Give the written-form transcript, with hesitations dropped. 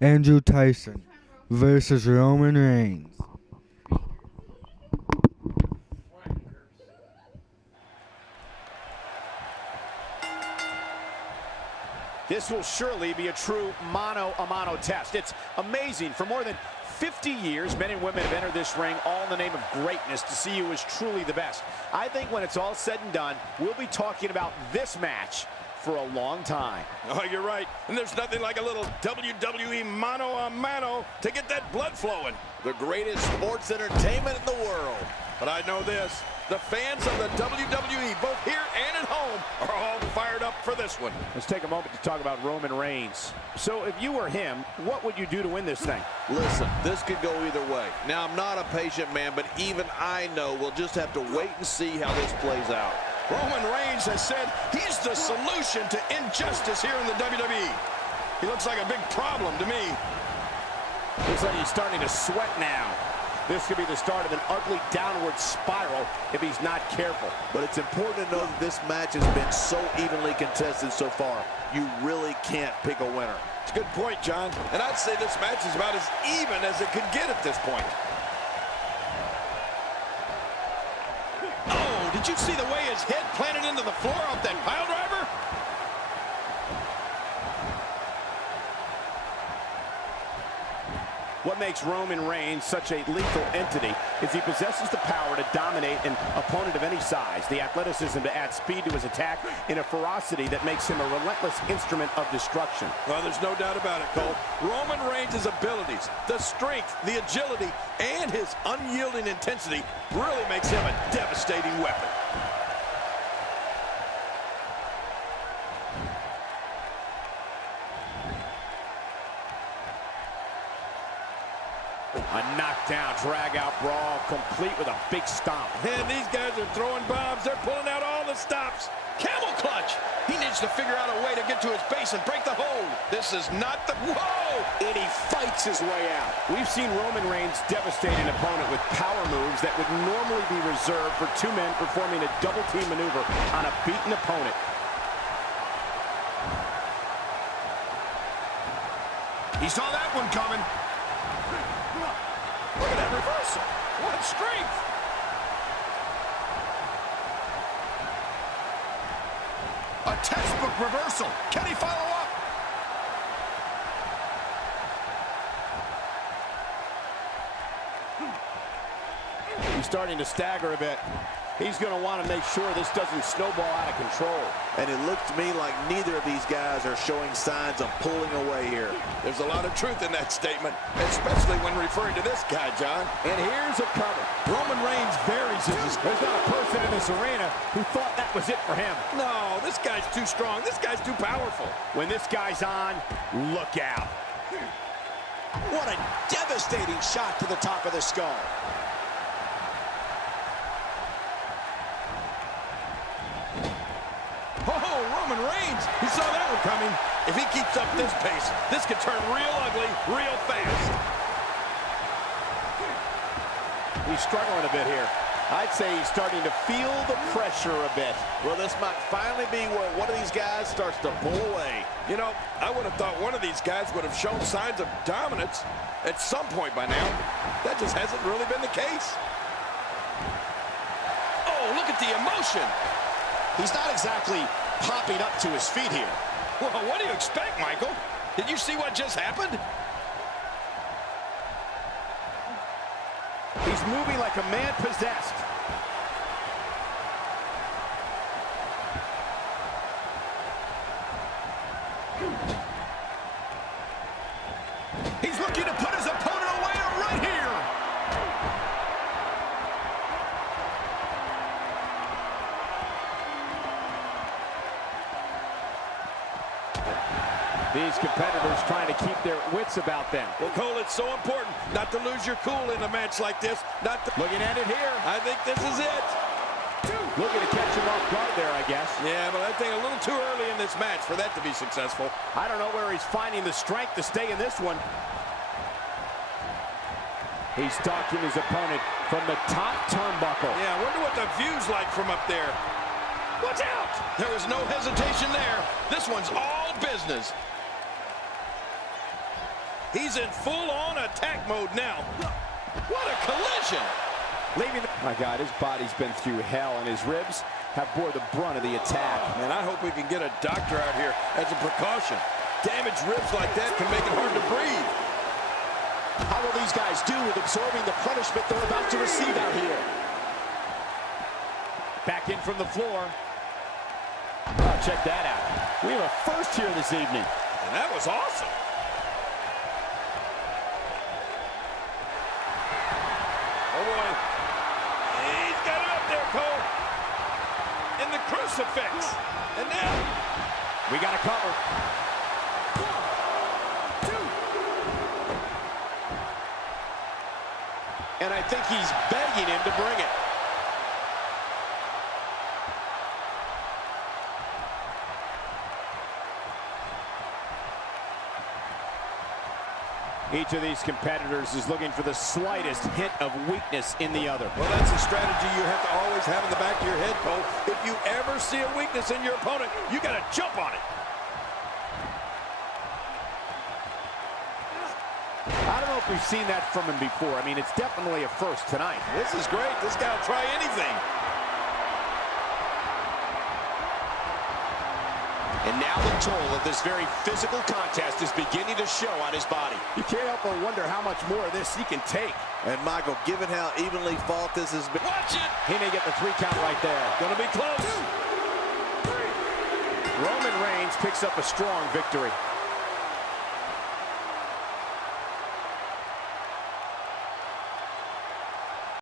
Tyson versus Roman Reigns. This will surely be a true mano-a-mano test. It's amazing. For more than 50 years, men and women have entered this ring all in the name of greatness to see who is truly the best. I think when it's all said and done, we'll be talking about this match for a long time. Oh, you're right. And there's nothing like a little WWE mano-a-mano to get that blood flowing. The greatest sports entertainment in the world. But I know this. The fans of the WWE, both here and at home, are all fired up for this one. Let's take a moment to talk about Roman Reigns. So if you were him, what would you do to win this thing? Listen, this could go either way. Now, I'm not a patient man, but even I know we'll just have to wait and see how this plays out. Roman Reigns has said he's the solution to injustice here in the WWE. He looks like a big problem to me. Looks like he's starting to sweat now. This could be the start of an ugly downward spiral if he's not careful. But it's important to know that this match has been so evenly contested so far. You really can't pick a winner. It's a good point, John. And I'd say this match is about as even as it could get at this point. Oh, did you see the way his head planted into the floor off that pile driver? What makes Roman Reigns such a lethal entity is he possesses the power to dominate an opponent of any size, the athleticism to add speed to his attack, and a ferocity that makes him a relentless instrument of destruction. Well, there's no doubt about it, Cole. Roman Reigns' abilities, the strength, the agility, and his unyielding intensity really makes him a devastating weapon. A knockdown, drag-out brawl, complete with a big stomp. And these guys are throwing bombs. They're pulling out all the stops. Camel clutch. He needs to figure out a way to get to his base and break the hold. This is not the... Whoa! And he fights his way out. We've seen Roman Reigns devastate an opponent with power moves that would normally be reserved for two men performing a double-team maneuver on a beaten opponent. He saw that one coming. Look at that reversal. What strength. A textbook reversal. Can he follow up? He's starting to stagger a bit. He's going to want to make sure this doesn't snowball out of control. And it looked to me like neither of these guys are showing signs of pulling away here. There's a lot of truth in that statement, especially when referring to this guy, John. And here's a cover. Roman Reigns varies his... There's not a person in this arena who thought that was it for him. No, this guy's too strong. This guy's too powerful. When this guy's on, look out. What a devastating shot to the top of the skull. Oh, Roman Reigns, he saw that one coming. If he keeps up this pace, this could turn real ugly real fast. He's struggling a bit here. I'd say he's starting to feel the pressure a bit. Well, this might finally be where one of these guys starts to pull away. You know, I would have thought one of these guys would have shown signs of dominance at some point by now. That just hasn't really been the case. Oh, look at the emotion. He's not exactly popping up to his feet here. Well, what do you expect, Michael? Did you see what just happened? He's moving like a man possessed. He's looking to put his opponent away right here. These competitors trying to keep their wits about them. Well, Cole, it's so important not to lose your cool in a match like this. Looking at it here. I think this is it. Looking to catch him off guard there, I guess. Yeah, but I think a little too early in this match for that to be successful. I don't know where he's finding the strength to stay in this one. He's stalking his opponent from the top turnbuckle. Yeah, I wonder what the view's like from up there. Watch out! There was no hesitation there. This one's all business. He's in full-on attack mode now. What a collision! My God, his body's been through hell, and his ribs have bore the brunt of the attack. Man, I hope we can get a doctor out here as a precaution. Damaged ribs like that can make it hard to breathe. How will these guys do with absorbing the punishment they're about to receive out here? Back in from the floor. Oh, check that out. We have a first here this evening. And that was awesome. Oh, boy. He's got it up there, Cole. In the crucifix. And now We got a cover. And I think he's begging him to bring it. Each of these competitors is looking for the slightest hint of weakness in the other. well, that's a strategy you have to always have in the back of your head, Cole. If you ever see a weakness in your opponent, you got to jump on it. I don't know if we've seen that from him before. I mean, it's definitely a first tonight. This is great. This guy will try anything. And now the toll of this very physical contest is beginning to show on his body. You can't help but wonder how much more of this he can take. And Michael, given how evenly fought this has been. Watch it. He may get the 3 count right there. Gonna be close. Roman Reigns picks up a strong victory.